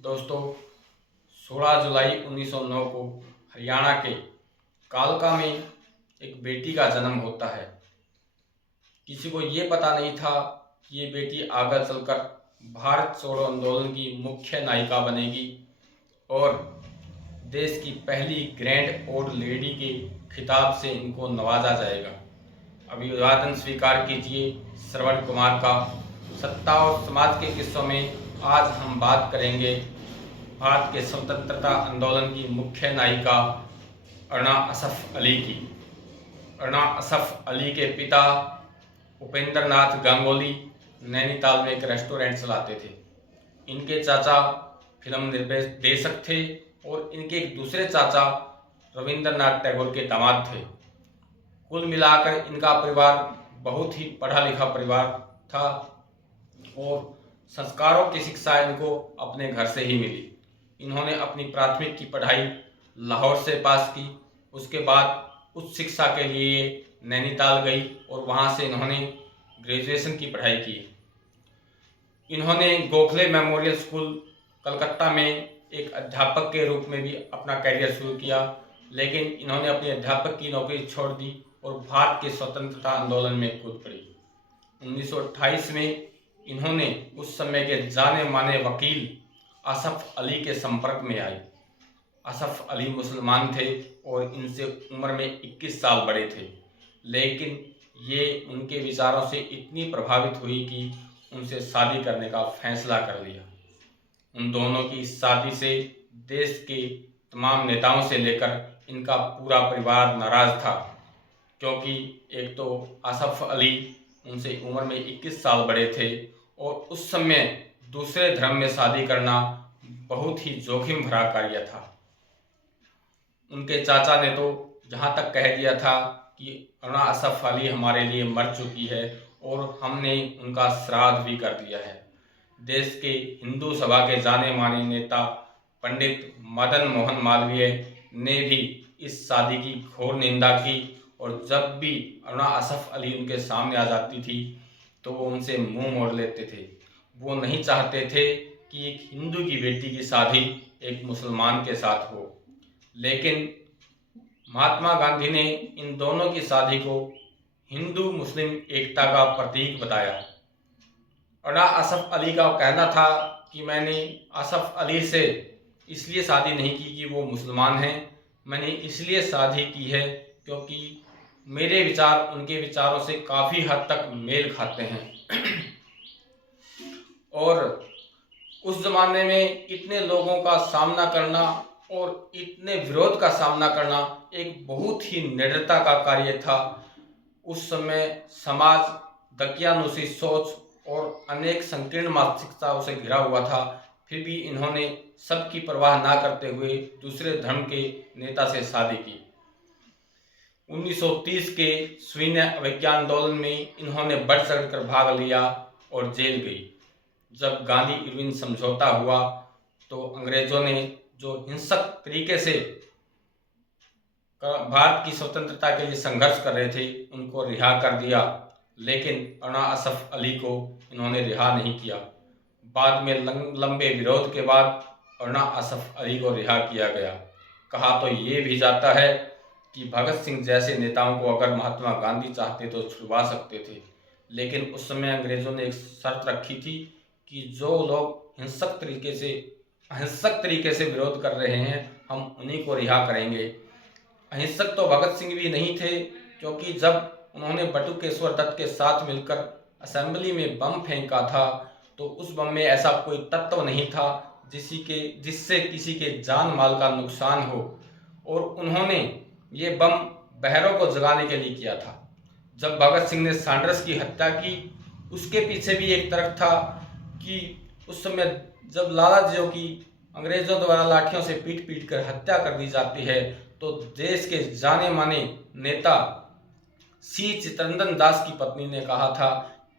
दोस्तों, 16 जुलाई 1909 को हरियाणा के कालका में एक बेटी का जन्म होता है। किसी को ये पता नहीं था कि ये बेटी आगे चलकर भारत छोड़ो आंदोलन की मुख्य नायिका बनेगी और देश की पहली ग्रैंड ओल्ड लेडी के खिताब से इनको नवाजा जाएगा। अभिवादन स्वीकार कीजिए श्रवण कुमार का। सत्ता और समाज के किस्सों में आज हम बात करेंगे भारत के स्वतंत्रता आंदोलन की मुख्य नायिका अरुणा असफ अली की। अरुणा असफ अली के पिता उपेंद्र नाथ गांगुली नैनीताल में एक रेस्टोरेंट चलाते थे। इनके चाचा फिल्म निर्देशक थे और इनके एक दूसरे चाचा रविंद्रनाथ टैगोर के दामाद थे। कुल मिलाकर इनका परिवार बहुत ही पढ़ा लिखा परिवार था और संस्कारों की शिक्षा इनको अपने घर से ही मिली। इन्होंने अपनी प्राथमिक की पढ़ाई लाहौर से पास की। उसके बाद उच्च शिक्षा के लिए नैनीताल गई और वहाँ से इन्होंने ग्रेजुएशन की पढ़ाई की। इन्होंने गोखले मेमोरियल स्कूल कलकत्ता में एक अध्यापक के रूप में भी अपना करियर शुरू किया, लेकिन इन्होंने अपनी अध्यापक की नौकरी छोड़ दी और भारत के स्वतंत्रता आंदोलन में कूद पड़ी। 1928 में इन्होंने उस समय के जाने माने वकील असफ अली के संपर्क में आई। असफ अली मुसलमान थे और इनसे उम्र में 21 साल बड़े थे, लेकिन ये उनके विचारों से इतनी प्रभावित हुई कि उनसे शादी करने का फैसला कर लिया। उन दोनों की शादी से देश के तमाम नेताओं से लेकर इनका पूरा परिवार नाराज था, क्योंकि एक तो असफ अली उनसे उम्र में 21 साल बड़े थे और उस समय दूसरे धर्म में शादी करना बहुत ही जोखिम भरा कार्य था। उनके चाचा ने तो जहाँ तक कह दिया था कि अरुणा असफ अली हमारे लिए मर चुकी है और हमने उनका श्राद्ध भी कर दिया है। देश के हिंदू सभा के जाने माने नेता पंडित मदन मोहन मालवीय ने भी इस शादी की घोर निंदा की और जब भी अरुणा असफ अली उनके सामने आ जाती थी तो वो उनसे मुंह मोड़ लेते थे। वो नहीं चाहते थे कि एक हिंदू की बेटी की शादी एक मुसलमान के साथ हो, लेकिन महात्मा गांधी ने इन दोनों की शादी को हिंदू मुस्लिम एकता का प्रतीक बताया। अरुणा असफ अली का कहना था कि मैंने असफ अली से इसलिए शादी नहीं की कि वो मुसलमान हैं, मैंने इसलिए शादी की है क्योंकि मेरे विचार उनके विचारों से काफ़ी हद तक मेल खाते हैं। और उस ज़माने में इतने लोगों का सामना करना और इतने विरोध का सामना करना एक बहुत ही निडरता का कार्य था। उस समय समाज दकियानुसी सोच और अनेक संकीर्ण मानसिकताओं से घिरा हुआ था, फिर भी इन्होंने सबकी परवाह ना करते हुए दूसरे धर्म के नेता से शादी की। 1930 के सविनय अवज्ञा आंदोलन में इन्होंने बढ़ चढ़कर भाग लिया और जेल गई। जब गांधी इरविन समझौता हुआ तो अंग्रेजों ने जो हिंसक तरीके से भारत की स्वतंत्रता के लिए संघर्ष कर रहे थे उनको रिहा कर दिया, लेकिन अरुणा असफ अली को इन्होंने रिहा नहीं किया। बाद में लंबे विरोध के बाद अरुणा असफ अली को रिहा किया गया। कहा तो ये भी जाता है कि भगत सिंह जैसे नेताओं को अगर महात्मा गांधी चाहते तो छुड़वा सकते थे, लेकिन उस समय अंग्रेजों ने एक शर्त रखी थी कि जो लोग अहिंसक तरीके से विरोध कर रहे हैं हम उन्हीं को रिहा करेंगे। अहिंसक तो भगत सिंह भी नहीं थे, क्योंकि जब उन्होंने बटुकेश्वर दत्त के साथ मिलकर असेंबली में बम फेंका था तो उस बम में ऐसा कोई तत्व नहीं था जिससे किसी के जान माल का नुकसान हो, और उन्होंने ये बम बहरों को जगाने के लिए किया था। जब भगत सिंह ने सैंडर्स की हत्या की उसके पीछे भी एक तर्क था कि उस समय जब लालाजियों की अंग्रेजों द्वारा लाठियों से पीट पीट कर हत्या कर दी जाती है तो देश के जाने माने नेता सी चित्तरंजन दास की पत्नी ने कहा था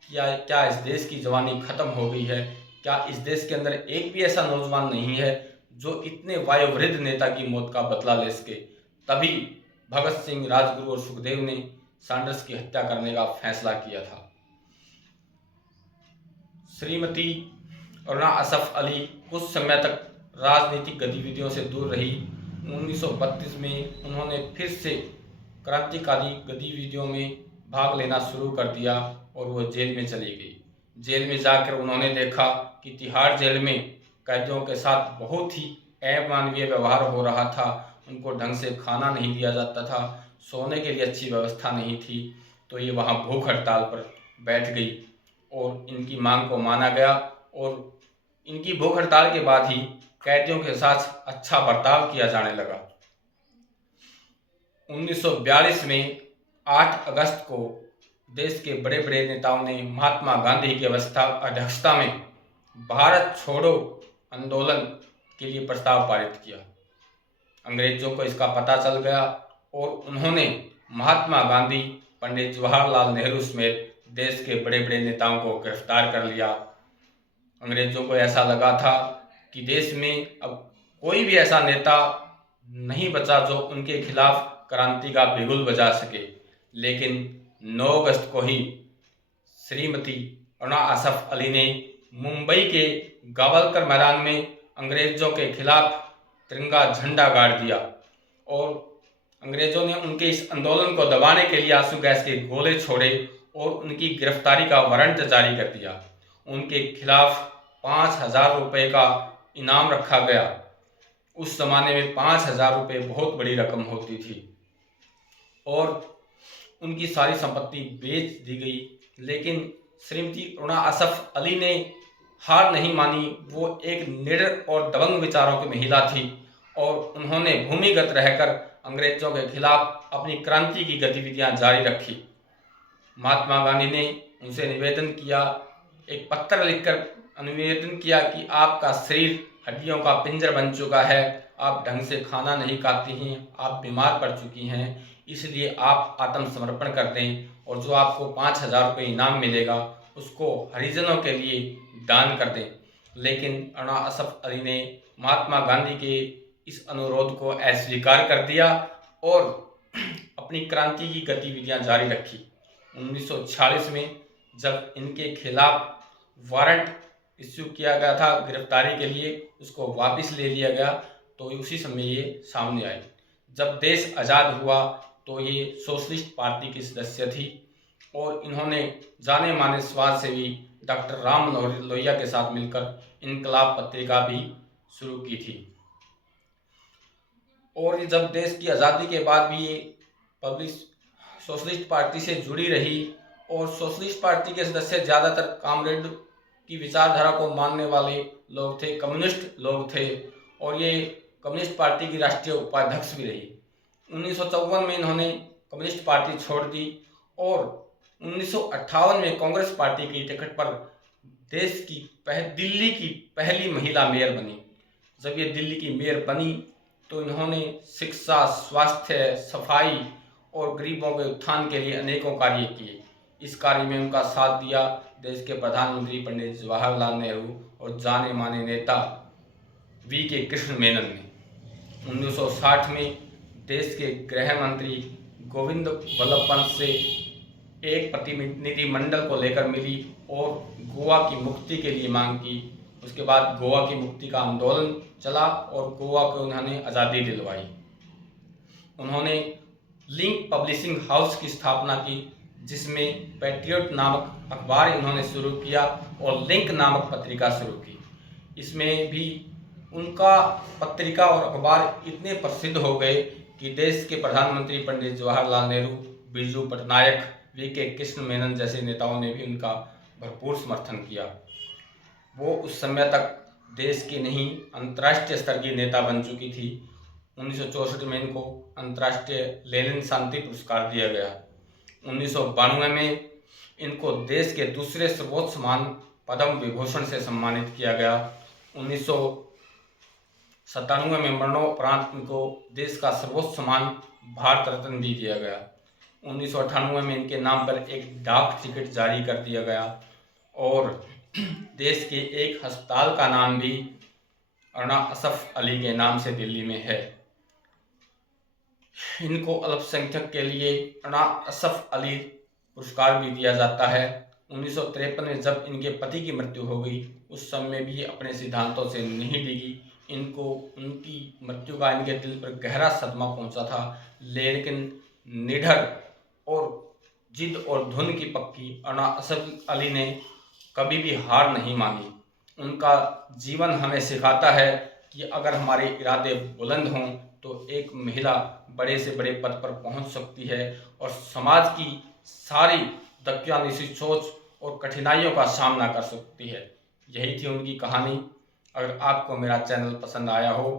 क्या इस देश की जवानी खत्म हो गई है, क्या इस देश के अंदर एक भी ऐसा नौजवान नहीं है जो इतने वायोवृद्ध नेता की मौत का बदला ले सके। तभी भगत सिंह, राजगुरु और सुखदेव ने सैंडर्स की हत्या करने का फैसला किया था। श्रीमती अरुणा असफ अली कुछ समय तक राजनीतिक गतिविधियों से दूर रही। 1932 में उन्होंने फिर से क्रांतिकारी गतिविधियों में भाग लेना शुरू कर दिया और वो जेल में चली गई। जेल में जाकर उन्होंने देखा कि तिहाड़ जेल में कैदियों के साथ बहुत ही अमानवीय व्यवहार हो रहा था। उनको ढंग से खाना नहीं दिया जाता था, सोने के लिए अच्छी व्यवस्था नहीं थी। तो ये वहाँ भूख हड़ताल पर बैठ गई और इनकी मांग को माना गया और इनकी भूख हड़ताल के बाद ही कैदियों के साथ अच्छा बर्ताव किया जाने लगा। 1942 में 8 अगस्त को देश के बड़े बड़े नेताओं ने महात्मा गांधी की अध्यक्षता में भारत छोड़ो आंदोलन के लिए प्रस्ताव पारित किया। अंग्रेजों को इसका पता चल गया और उन्होंने महात्मा गांधी, पंडित जवाहरलाल नेहरू समेत देश के बड़े बड़े नेताओं को गिरफ्तार कर लिया। अंग्रेजों को ऐसा लगा था कि देश में अब कोई भी ऐसा नेता नहीं बचा जो उनके खिलाफ क्रांति का बिगुल बजा सके। लेकिन 9 अगस्त को ही श्रीमती अरुणा असफ अली ने मुंबई के गावलकर मैदान में अंग्रेजों के खिलाफ तिरंगा झंडा गाड़ दिया और अंग्रेजों ने उनके इस आंदोलन को दबाने के लिए आंसू गैस के गोले छोड़े और उनकी गिरफ्तारी का वारंट जारी कर दिया। उनके खिलाफ 5,000 रुपये का इनाम रखा गया। उस जमाने में 5,000 रुपये बहुत बड़ी रकम होती थी और उनकी सारी संपत्ति बेच दी गई। लेकिन श्रीमती अरुणा असफ अली ने हार नहीं मानी। वो एक निडर और दबंग विचारों की महिला थी और उन्होंने भूमिगत रहकर अंग्रेजों के खिलाफ अपनी क्रांति की गतिविधियां जारी रखी। महात्मा गांधी ने उनसे निवेदन किया, एक पत्र लिखकर निवेदन किया कि आपका शरीर हड्डियों का पिंजर बन चुका है, आप ढंग से खाना नहीं खाती हैं, आप बीमार पड़ चुकी हैं, इसलिए आप आत्मसमर्पण कर दें और जो आपको 5,000 रुपये इनाम मिलेगा उसको हरिजनों के लिए दान कर दें। लेकिन अरुणा असफ अली ने महात्मा गांधी के इस अनुरोध को अस्वीकार कर दिया और अपनी क्रांति की गतिविधियां जारी रखी। 1946 में जब इनके खिलाफ वारंट इश्यू किया गया था गिरफ्तारी के लिए, उसको वापस ले लिया गया तो उसी समय ये सामने आई। जब देश आज़ाद हुआ तो ये सोशलिस्ट पार्टी की सदस्य थी और इन्होंने जाने माने समाजसेवी डॉक्टर राम मनोहर लोहिया के साथ मिलकर इनकलाब पत्रिका भी शुरू की थी। और ये जब देश की आज़ादी के बाद भी ये सोशलिस्ट पार्टी से जुड़ी रही और सोशलिस्ट पार्टी के सदस्य ज़्यादातर कॉमरेड की विचारधारा को मानने वाले लोग थे, कम्युनिस्ट लोग थे और ये कम्युनिस्ट पार्टी की राष्ट्रीय उपाध्यक्ष भी रही। 1954 में इन्होंने कम्युनिस्ट पार्टी छोड़ दी और 1958 में कांग्रेस पार्टी की टिकट पर देश की दिल्ली की पहली महिला मेयर बनी। जब ये दिल्ली की मेयर बनी तो इन्होंने शिक्षा, स्वास्थ्य, सफाई और गरीबों के उत्थान के लिए अनेकों कार्य किए। इस कार्य में उनका साथ दिया देश के प्रधानमंत्री पंडित जवाहरलाल नेहरू और जाने माने नेता वी.के. कृष्ण मेनन ने। 1960 में देश के गृह मंत्री गोविंद वल्लभ पंत से एक प्रतिनिधिमंडल को लेकर मिली और गोवा की मुक्ति के लिए मांग की। उसके बाद गोवा की मुक्ति का आंदोलन चला और गोवा को उन्होंने आज़ादी दिलवाई। उन्होंने लिंक पब्लिशिंग हाउस की स्थापना की जिसमें पैट्रियट नामक अखबार इन्होंने शुरू किया और लिंक नामक पत्रिका शुरू की। इसमें भी उनका पत्रिका और अखबार इतने प्रसिद्ध हो गए कि देश के प्रधानमंत्री पंडित जवाहरलाल नेहरू, बिरजू पटनायक, वी.के. कृष्ण मेनन जैसे नेताओं ने भी उनका भरपूर समर्थन किया। वो उस समय तक देश की नहीं अंतर्राष्ट्रीय स्तर की नेता बन चुकी थी। 1964 में इनको अंतर्राष्ट्रीय लेनिन शांति पुरस्कार दिया गया। 1992 में इनको देश के दूसरे सर्वोच्च सम्मान पद्म विभूषण से सम्मानित किया गया। 1997 में मरणोपरांत इनको देश का सर्वोच्च सम्मान भारत रत्न भी दिया गया। 1998 में इनके नाम पर एक डाक टिकट जारी कर दिया गया और देश के एक अस्पताल का नाम भी अरुणा असफ अली के नाम से दिल्ली में है। इनको अल्पसंख्यक के लिए अरुणा असफ अली पुरस्कार भी दिया जाता है। 1953 में जब इनके पति की मृत्यु हो गई उस समय भी अपने सिद्धांतों से नहीं डिगी। इनको उनकी मृत्यु का इनके दिल पर गहरा सदमा पहुंचा था, लेकिन निडर और जिद और धुन की पक्की अन्ना असद अली ने कभी भी हार नहीं मानी। उनका जीवन हमें सिखाता है कि अगर हमारे इरादे बुलंद हों तो एक महिला बड़े से बड़े पद पर पहुंच सकती है और समाज की सारी दकियानूसी सोच और कठिनाइयों का सामना कर सकती है। यही थी उनकी कहानी। अगर आपको मेरा चैनल पसंद आया हो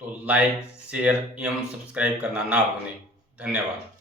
तो लाइक, शेयर एवं सब्सक्राइब करना ना भूलें। धन्यवाद।